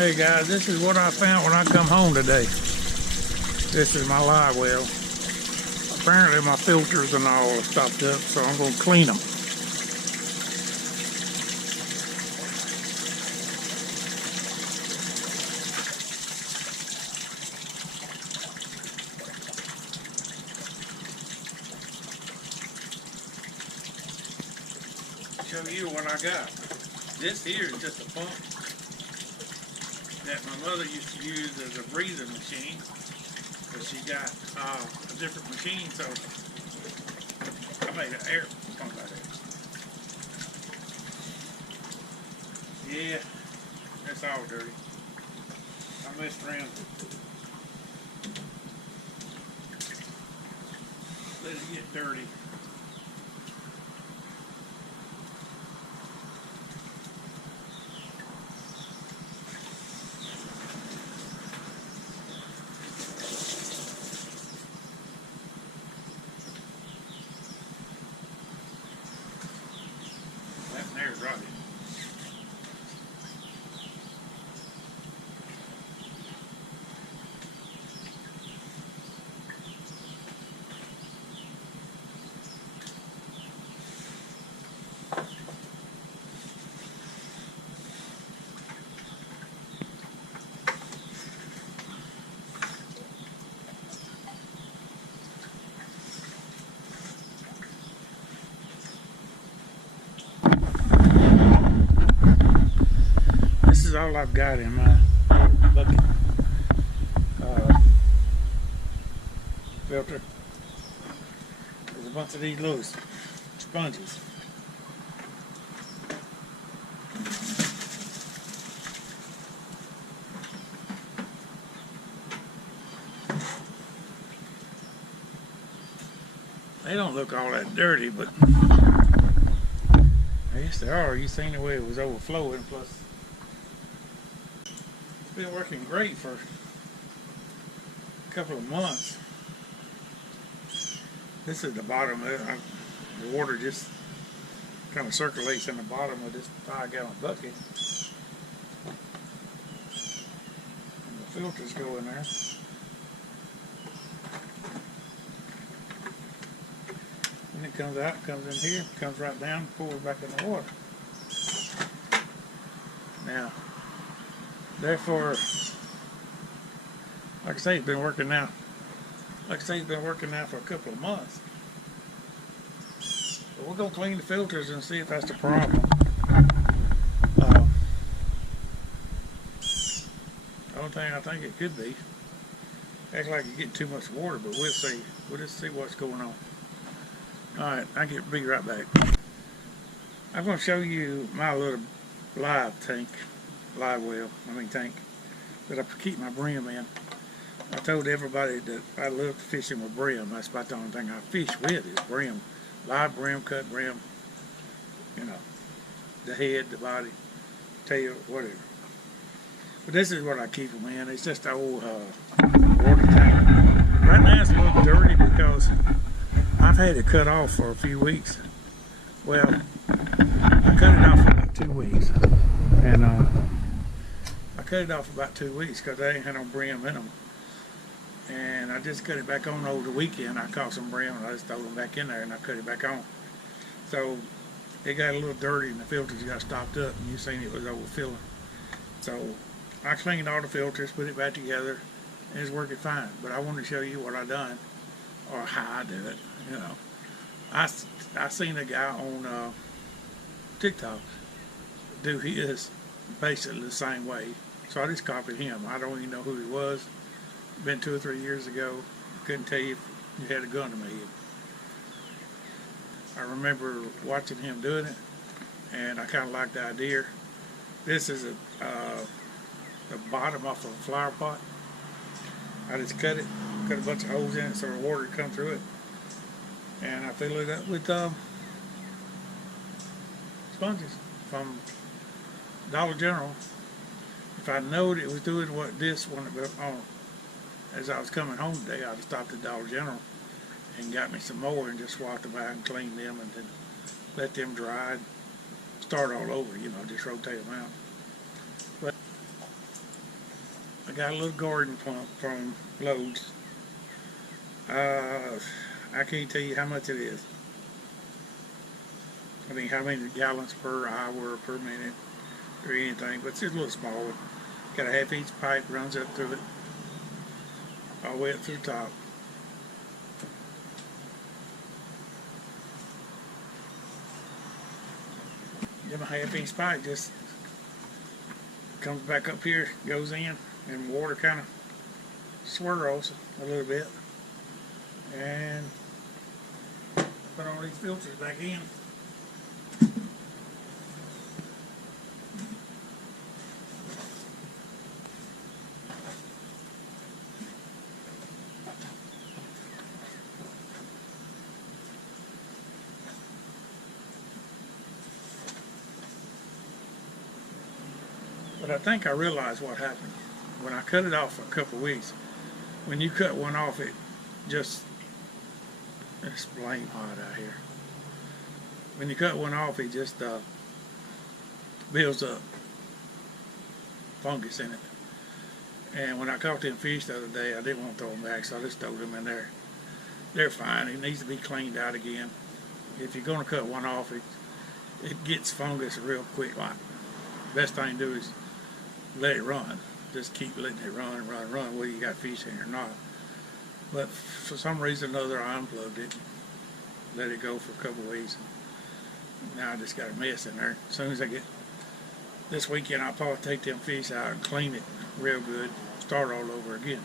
Hey guys, this is what I found when I come home today. This is my live well. Apparently my filters and all are stopped up, so I'm going to clean them. Show you what I got. This here is just a pump that my mother used to use as a breathing machine, but she got a different machine, so I made an air pump out of it. Yeah, it's all dirty. I messed around. Let it get dirty. There's Robbie. This is all I've got in my bucket filter. There's a bunch of these little sponges. They don't look all that dirty, but I guess they are. You seen the way it was overflowing, plus it's been working great for a couple of months. This is the bottom of it. The water just kind of circulates in the bottom of this 5-gallon bucket. And the filters go in there. And it comes out, comes in here, comes right down, pours back in the water. Now, therefore, like I say, it's been working now. Like I say, it's been working now for a couple of months. But we're going to clean the filters and see if that's the problem. The only thing I think it could be, acts like you're getting too much water, but we'll see. We'll just see what's going on. Alright, I'll be right back. I'm going to show you my little live tank that I keep my brim in. I told everybody that I love fishing with brim. That's about the only thing I fish with is brim. Live brim, cut brim, you know, the head, the body, tail, whatever. But this is what I keep them in. It's just an old water tank. Right now it's a little dirty because I've had it cut off for a few weeks. Well, I cut it off for about 2 weeks. And I cut it off for about 2 weeks because I ain't had no brim in them. And I just cut it back on over the weekend. I caught some brim and I just threw them back in there and I cut it back on. So it got a little dirty and the filters got stopped up and you seen it was overfilling. So I cleaned all the filters, put it back together, and it's working fine. But I wanted to show you what I done or how I did it. You know, I seen a guy on TikTok do his basically the same way. So I just copied him. I don't even know who he was. Been 2 or 3 years ago. Couldn't tell you if he had a gun to my head. I remember watching him doing it, and I kind of liked the idea. This is the bottom off of a flower pot. I just cut a bunch of holes in it so the water would come through it, and I fill it up with sponges from Dollar General. If I knowed it was doing what this one on, as I was coming home today, I'd have stopped at Dollar General and got me some more and just swapped them out and cleaned them and then let them dry and start all over, you know, just rotate them out. But I got a little garden pump from Lowe's. I can't tell you how much it is. I mean, how many gallons per hour, per minute, or anything, but it's just a little small one. Got a half-inch pipe, runs up through it, all the way up through the top. Then a half-inch pipe just comes back up here, goes in, and water kind of swirls a little bit. And put all these filters back in. But I think I realized what happened. When I cut it off for a couple of weeks, when you cut one off, it just, it's blame hot out here. When you cut one off, it just builds up fungus in it. And when I caught them fish the other day, I didn't want to throw them back, so I just threw them in there. They're fine. It needs to be cleaned out again. If you're going to cut one off, it gets fungus real quick. Like, best thing to do is let it run. Just keep letting it run, whether you got fish in it or not. But for some reason or other, I unplugged it, let it go for a couple of weeks. Now I just got a mess in there. As soon as I get this weekend, I'll probably take them fish out and clean it real good, start all over again.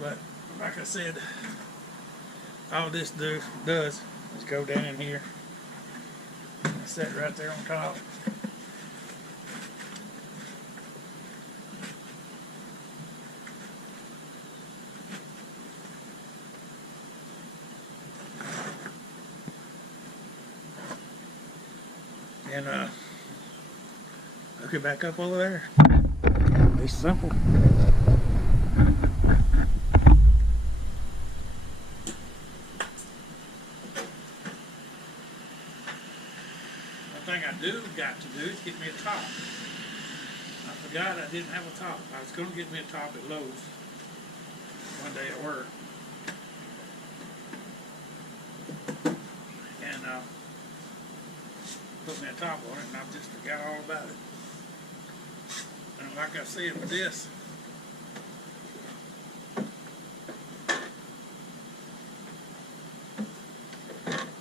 But like I said, all this does is go down in here and set right there on top. And hook it back up over there. It's simple. One thing I got to do is get me a top. I forgot I didn't have a top. I was going to get me a top at Lowe's one day at work. And put me a top on it, and I just forgot all about it. And like I said with this,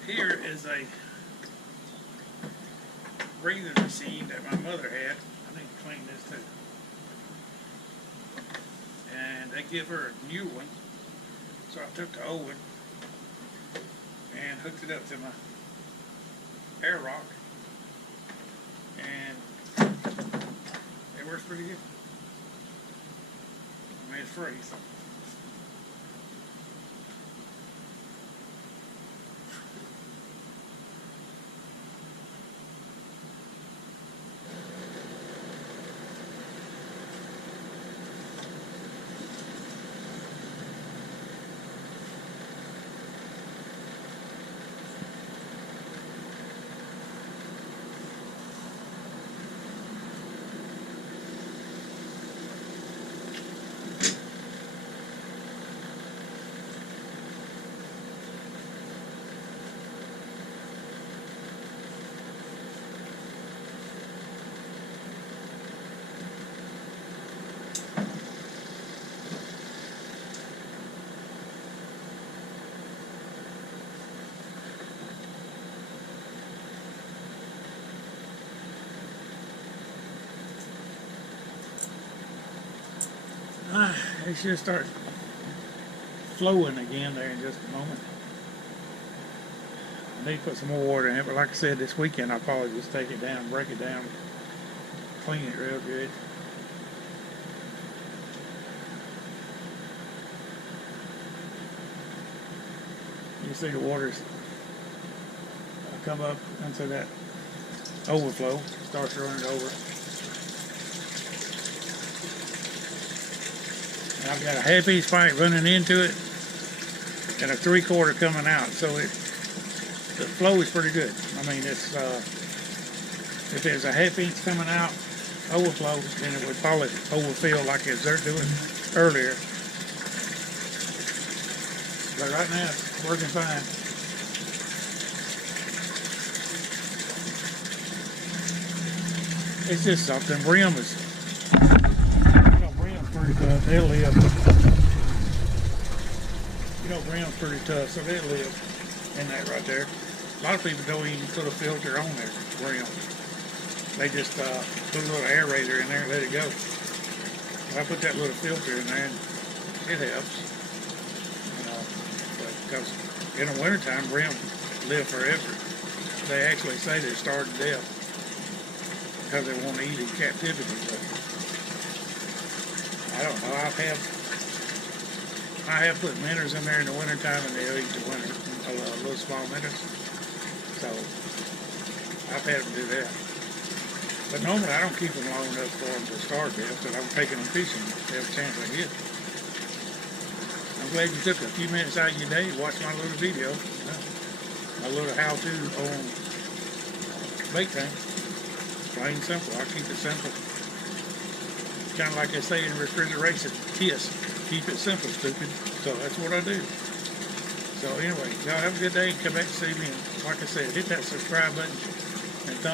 here is a breathing machine that my mother had. I need to clean this too. And they give her a new one, so I took the old one and hooked it up to my air rock. And it works pretty good. I mean, it's free, so. It should start flowing again there in just a moment. I need to put some more water in it, but like I said, this weekend I'll probably just take it down, break it down, clean it real good. You see the water's come up into that overflow, starts running over. I've got a half-inch pipe running into it and a 3/4 coming out, so the flow is pretty good. I mean, it's if there's a half-inch coming out overflow, then it would probably overfill like as they're doing earlier. But right now it's working fine. It's just something. Brim's pretty tough. They'll live. Brim's pretty tough, so they'll live in that right there. A lot of people don't even put a filter on their brim. They just put a little aerator in there and let it go. I put that little filter in there and it helps. Because in the wintertime, brim live forever. They actually say they starve to death because they want to eat in captivity. But I don't know. I have put minnows in there in the wintertime and they'll eat the winter, little small minnows. So I've had them do that. But normally I don't keep them long enough for them to starve to death, but I'm taking them fishing every chance I get. I'm glad you took a few minutes out of your day to watch my little video. My little how-to on bait tank. Plain and simple. I keep it simple. Kind of like they say in refrigeration, KISS. Keep it simple, stupid. So that's what I do. So anyway, y'all have a good day. Come back and see me. And like I said, hit that subscribe button and thumbs